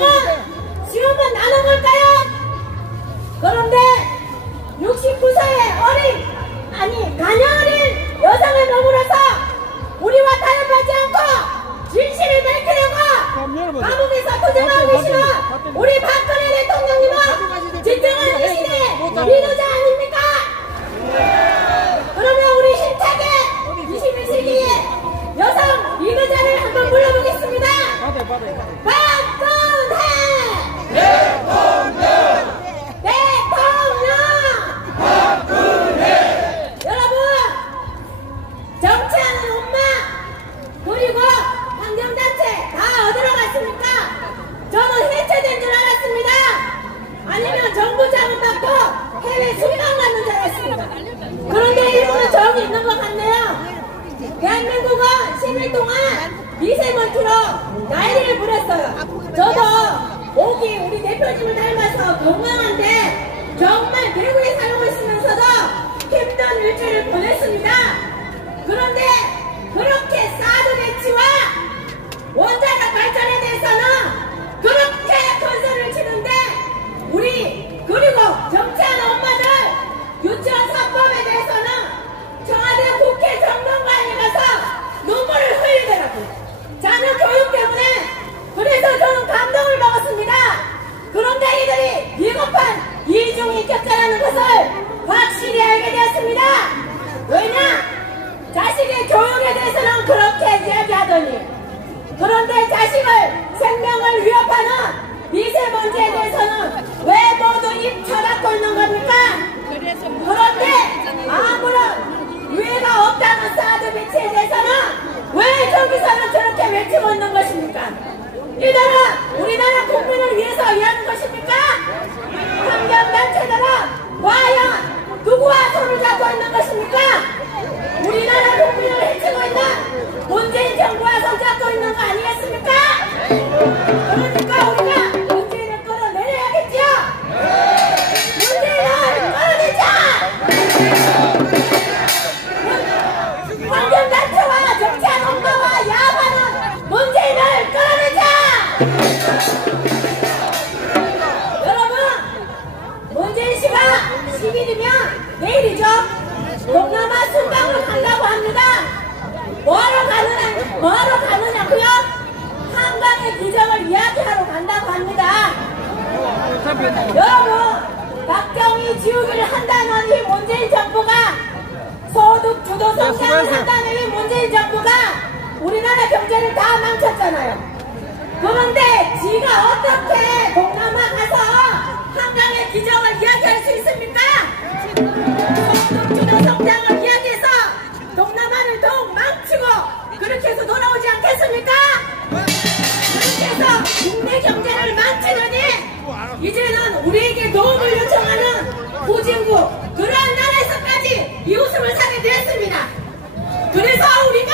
생명은 지금은 나는 걸까요? 그런데 69세의 가녀 어린 여성을 머물러서 우리와 타협하지 않고 진실을 밝히려고 감옥에서 투쟁하고 계시는 우리 박근혜 대통령님은 진정한 이 시대의 리더자 아닙니까? 그러면 우리 힘차게 21세기의 여성 리더자를 한번 불러보겠습니다. 박근혜 대통령 박근혜. 여러분, 정치하는 엄마 그리고 환경단체 다 어디로 갔습니까? 저는 해체된 줄 알았습니다. 아니면 정부 자금 받고 해외 수비관 갔는 줄 알았습니다. 그런데 일본은 정이 있는 것 같네요. 대한민국은 10일 동안 미세먼지로 난리를 부렸어요. 저도 목이 우리 대표님을 닮아서 건강한데 정말 대구에 살고 있으면서도 힘든 일주일을 보냈습니다. 그런데 그렇게 사드 배치와 원자력 발전에 대해서는 그렇게 큰 소리를 치는데 우리 그리고 정치하는 엄마들 유치원 3법에 대해서는 청와대 국회 정론관에 가서 눈물을 흘리더라고요. 자녀 교육 때문에. 그래서 저는 감동을 먹었습니다. 그런데 이들이 비겁한 이중이 격자라는 것을 확실히 알게 되었습니다. 왜냐? 자식의 교육에 대해서는 그렇게 이야기하더니 그런데 자식을 생명을 위협하는 미세먼지에 대해서는 왜 모두 입 쳐닫고 있는 겁니까? 그런데 아무런 유해가 없다는 사드 배치에 대해서는 왜 저기서는 저렇게 외치고 있는 것입니까? 이들은 우리나라 국민을 위해서 일하는 것입니까? 환경단체들은 과연 누구와 손을 잡고 있는 것입니까? 우리나라 국민을 해치고 있는 문재인 정부와 손잡고 있는 거 아니겠습니까? 그러니까 우리가 문재인을 끌어내려야겠죠? 문재인을 끌어내자! 환경단체와 정치한 엄마와 야만은 문재인을 끌어내자! 여러분, 문재인 씨가 10일이면 내일이죠? 동남아 순방을 간다고 합니다. 뭐하러 가느냐고요? 한강의 기적을 이야기하러 간다고 합니다. 여러분, 박정희 지우기를 한다는 이 문재인 정부가 소득 주도 성장을 한다는 이 문재인 정부가 우리나라 경제를 다 망쳤잖아요. 그런데 지가 어떻게 동남아 가서 한강의 기적을 이야기할 수 있습니까? 소득 주도 성장을 이야기해서 동남아를 더욱 망치고 그렇게 해서 돌아오지 않겠습니까? 그렇게 해서 국내 경제를 망치더니 이제는 우리에게 도움을 요청하는 후진국 그러한 나라에서까지 이웃음을 사게 되었습니다. 그래서 우리가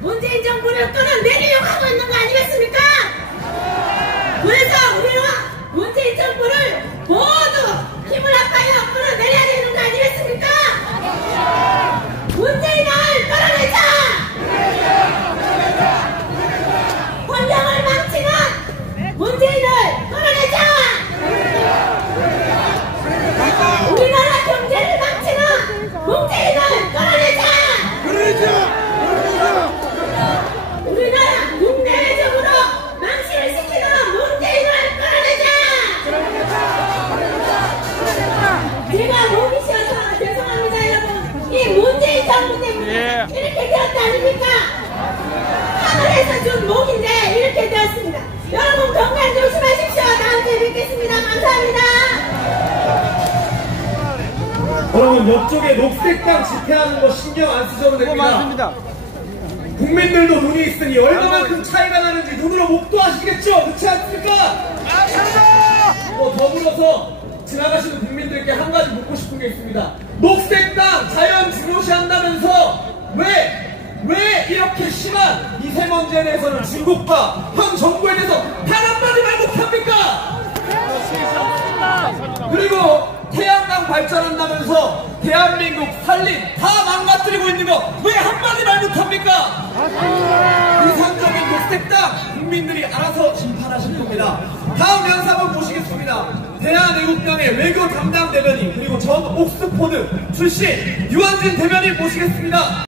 문재인 정부를 끌어내리려고 하고 있는 거 아니겠습니까? 그래서 우리는 문재인 정부를 모두 힘을 합하여 끌어내려야 되는 거 아니겠습니까? 문재인을 끌어내자! 환경을 망치는 문재인을 끌어내자! 우리나라 경제를 망치는 문재인을 끌어내자! 우리나라 국내적으로 망신을 시키는 문재인을 끌어내자! 제가 목이 쉬어서 죄송합니다 여러분. 이 문재인 정부 때문에 이렇게 되었다 아닙니까? 하늘에서 준 목인데 이렇게 되었습니다. 여러분 건강 조심하십시오. 다음 주에 뵙겠습니다. 감사합니다. 여러분 옆쪽에 녹색당 집회하는 거 신경 안 쓰셔도 됩니다. 국민들도 눈이 있으니 얼마만큼 차이가 나는지 눈으로 목도하시겠죠? 그렇지 않습니까? 더불어서 지나가시는 국민들께 한 가지 묻고 싶은 게 있습니다. 녹색당 자연 중요시 한다면서 왜 이렇게 심한 미세먼지에 대해서는 중국과 현 정부에 대해서 단 한마디 말 못합니까? 그리고 태양광 발전한다면서 대한민국 산림 다 망가뜨리고 있는 거 왜 한마디 말 못합니까? 이상적인 녹색당 국민들이 알아서 심판하실 겁니다. 다음 연사분 모시겠습니다. 대한애국당의 외교 담당 대변인 그리고 전 옥스포드 출신 유한진 대변인 모시겠습니다.